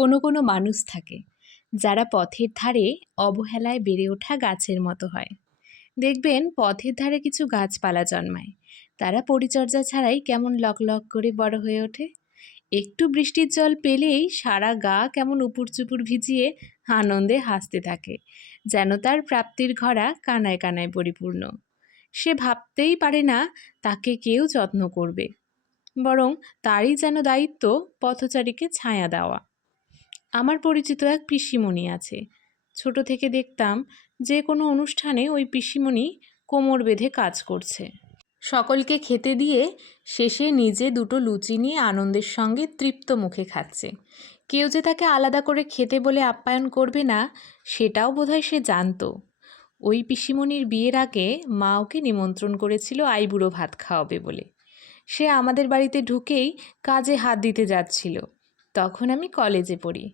কোনো কোনো মানুষ থাকে, যারা পথের ধারে অবহেলায় বেড়ে ওঠা গাছের মতো হয়। দেখবেন পথের ধারে কিছু গাছপালা জন্মায়। তারা পরিচর্যা ছাড়াই কেমন লক লক করে বড় হয়ে ওঠে। একটু বৃষ্টির জল পেলেই সারা গা কেমন উপুর চুপুর ভিজিয়ে আনন্দে হাসতে থাকে, যেন তার প্রাপ্তির ঘরা কানায় কানায় পরিপূর্ণ। সে ভাবতেই পারে না তাকে কেউ যত্ন করবে, বরং তারই যেন দায়িত্ব পথচারীকে ছায়া দেওয়া। আমার পরিচিত এক পিসিমণি আছে। ছোট থেকে দেখতাম যে কোনো অনুষ্ঠানে ওই পিসিমণি কোমর বেঁধে কাজ করছে। সকলকে খেতে দিয়ে শেষে নিজে দুটো লুচি নিয়ে আনন্দের সঙ্গে তৃপ্ত মুখে খাচ্ছে। কেউ যে তাকে আলাদা করে খেতে বলে আপ্যায়ন করবে না, সেটাও বোধহয় সে জানতো। ওই পিসিমণির বিয়ের আগে মা ওকে নিমন্ত্রণ করেছিল আইবুড়ো ভাত খাওয়াবে বলে। সে আমাদের বাড়িতে ঢুকেই কাজে হাত দিতে যাচ্ছিল। তখন আমি কলেজে পড়ি।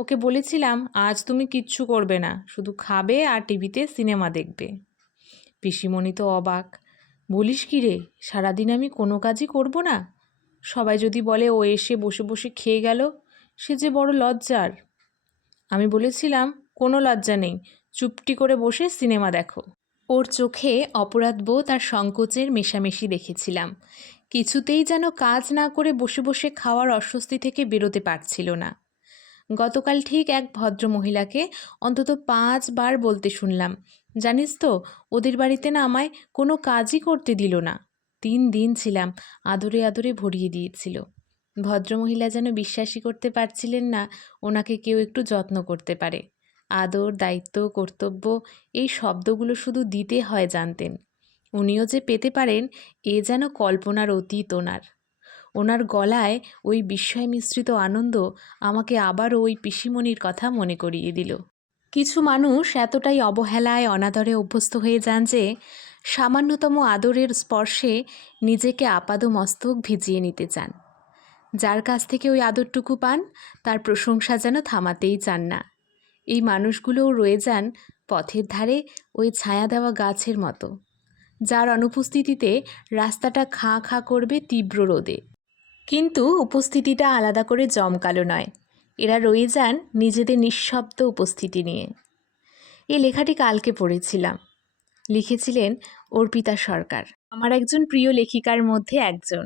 ওকে বলেছিলাম, আজ তুমি কিচ্ছু করবে না, শুধু খাবে আর টিভিতে সিনেমা দেখবে। পিসিমণি তো অবাক, বলিস কি রে, সারাদিন আমি কোনো কাজই করব না? সবাই যদি বলে, ও এসে বসে বসে খেয়ে গেল, সে যে বড় লজ্জার। আমি বলেছিলাম, কোনো লজ্জা নেই, চুপটি করে বসে সিনেমা দেখো। ওর চোখে অপরাধবোধ আর সংকোচের মেশামেশি দেখেছিলাম। কিছুতেই যেন কাজ না করে বসে বসে খাওয়ার অস্বস্তি থেকে বেরোতে পারছিল না। গতকাল ঠিক এক ভদ্র মহিলাকে অন্তত পাঁচবার বলতে শুনলাম। জানিস তো, ওদের বাড়িতে না আমায় কোনো কাজই করতে দিল না। তিন দিন ছিলাম, আদরে আদরে ভরিয়ে দিয়েছিল। ভদ্রমহিলা যেন বিশ্বাসই করতে পারছিলেন না, ওনাকে কেউ একটু যত্ন করতে পারে। আদর, দায়িত্ব, কর্তব্য, এই শব্দগুলো শুধু দিতে হয় জানতেন। উনিও যে পেতে পারেন, এ যেন কল্পনার অতীত ওনার। ওনার গলায় ওই বিস্ময় মিশ্রিত আনন্দ আমাকে আবারও ওই পিসিমণির কথা মনে করিয়ে দিল। কিছু মানুষ এতটাই অবহেলায় অনাদরে অভ্যস্ত হয়ে যান যে সামান্যতম আদরের স্পর্শে নিজেকে আপাদ মস্তক ভিজিয়ে নিতে চান। যার কাছ থেকে ওই আদরটুকু পান, তার প্রশংসা যেন থামাতেই চান না। এই মানুষগুলোও রয়ে যান পথের ধারে ওই ছায়া দেওয়া গাছের মতো, যার অনুপস্থিতিতে রাস্তাটা খাঁ খাঁ করবে তীব্র রোদে। কিন্তু উপস্থিতিটা আলাদা করে জমকালো নয়। এরা রয়ে যান নিজেদের নিঃশব্দ উপস্থিতি নিয়ে। এই লেখাটি কালকে পড়েছিলাম। লিখেছিলেন অর্পিতা সরকার। আমার একজন প্রিয় লেখিকার মধ্যে একজন।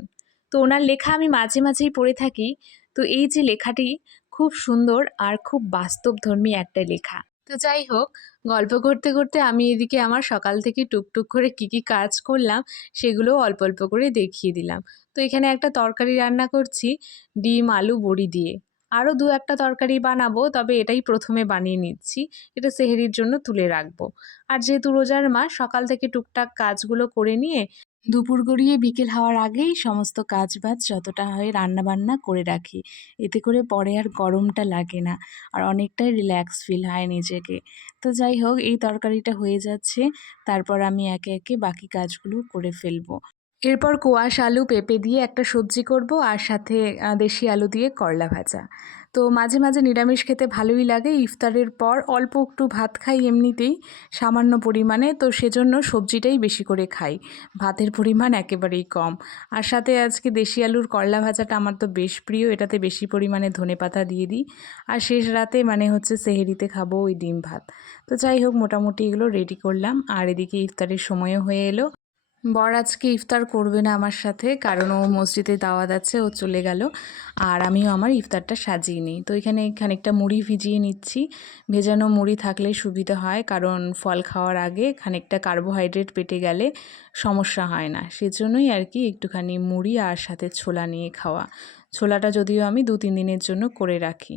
তো ওনার লেখা আমি মাঝে মাঝেই পড়ে থাকি। তো এই যে লেখাটি খুব সুন্দর আর খুব বাস্তবধর্মী একটা লেখা। তো যাই হোক, গল্প করতে করতে আমি এদিকে আমার সকাল থেকে টুকটুক করে কি কি কাজ করলাম, সেগুলো অল্প অল্প করে দেখিয়ে দিলাম। তো এখানে একটা তরকারি রান্না করছি, ডিম, আলু, বড়ি দিয়ে। আরও দু একটা তরকারি বানাবো, তবে এটাই প্রথমে বানিয়ে নিচ্ছি। এটা সেহেরির জন্য তুলে রাখব। আর যেহেতু রোজার মাস, সকাল থেকে টুকটাক কাজগুলো করে নিয়ে দুপুর গড়িয়ে বিকেল হওয়ার আগেই সমস্ত কাজ বাজ যতটা হয় রান্নাবান্না করে রাখি। এতে করে পরে আর গরমটা লাগে না আর অনেকটাই রিল্যাক্স ফিল হয় নিজেকে। তো যাই হোক, এই তরকারিটা হয়ে যাচ্ছে। তারপর আমি একে একে বাকি কাজগুলো করে ফেলব। এরপর কোয়াশ আলু পেঁপে দিয়ে একটা সবজি করব আর সাথে দেশি আলু দিয়ে করলা ভাজা। তো মাঝে মাঝে নিরামিষ খেতে ভালোই লাগে। ইফতারের পর অল্প একটু ভাত খাই এমনিতেই, সামান্য পরিমাণে। তো সেজন্য সবজিটাই বেশি করে খাই। ভাতের পরিমাণ একেবারেই কম। আর সাথে আজকে দেশি আলুর করলা ভাজাটা আমার তো বেশ প্রিয়। এটাতে বেশি পরিমাণে ধনে পাতা দিয়ে দিই। আর শেষ রাতে মানে হচ্ছে সেহেরিতে খাব ওই ডিম ভাত। তো যাই হোক, মোটামুটি এগুলো রেডি করলাম। আর এদিকে ইফতারের সময়ও হয়ে এলো। বর আজকে ইফতার করবে না আমার সাথে, কারণ ও মসজিদে দাওয়াত আছে, ও চলে গেল। আর আমিও আমার ইফতারটা সাজিয়ে নিই। তো এখানে খানিকটা মুড়ি ভিজিয়ে নিচ্ছি। ভেজানো মুড়ি থাকলে সুবিধা হয়, কারণ ফল খাওয়ার আগে খানিকটা কার্বোহাইড্রেট পেটে গেলে সমস্যা হয় না। সেজন্যই আর কি একটুখানি মুড়ি আর সাথে ছোলা নিয়ে খাওয়া। ছোলাটা যদিও আমি দু, তিন দিনের জন্য করে রাখি।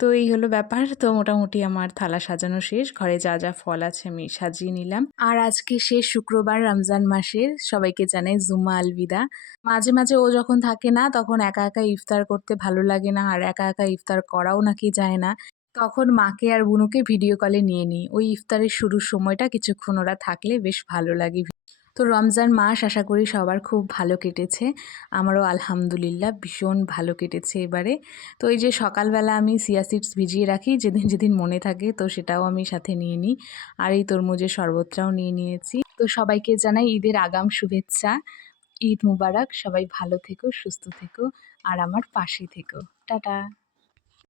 তো এই হলো ব্যাপার। তো মোটামুটি আমার থালা সাজানো শেষ। ঘরে যা যা ফল আছে আমি সাজিয়ে নিলাম। আর আজকে শেষ শুক্রবার, রমজান মাসের। সবাইকে জানাই জুম্মা আলবিদা। মাঝে মাঝে ও যখন থাকে না, তখন একা একা ইফতার করতে ভালো লাগে না। আর একা একা ইফতার করাও নাকি যায় না। তখন মাকে আর বুনুকে ভিডিও কলে নিয়ে নিই। ওই ইফতারের শুরুর সময়টা কিছুক্ষণ ওরা থাকলে বেশ ভালো লাগে। তো রমজান মাস আশা করি সবার খুব ভালো কেটেছে। আমারও আলহামদুলিল্লাহ ভীষণ ভালো কেটেছে এবারে। তো এই যে সকালবেলা আমি সিয়া সিডস ভিজিয়ে রাখি, যেদিন যেদিন মনে থাকে তো সেটাও আমি সাথে নিয়ে নিই। আর এই তরমুজের শরবতটাও নিয়ে নিয়েছি। তো সবাইকে জানাই ঈদের আগাম শুভেচ্ছা। ঈদ মুবারক, সবাই ভালো থেকো, সুস্থ থেকো, আর আমার পাশে থেকো। টাটা।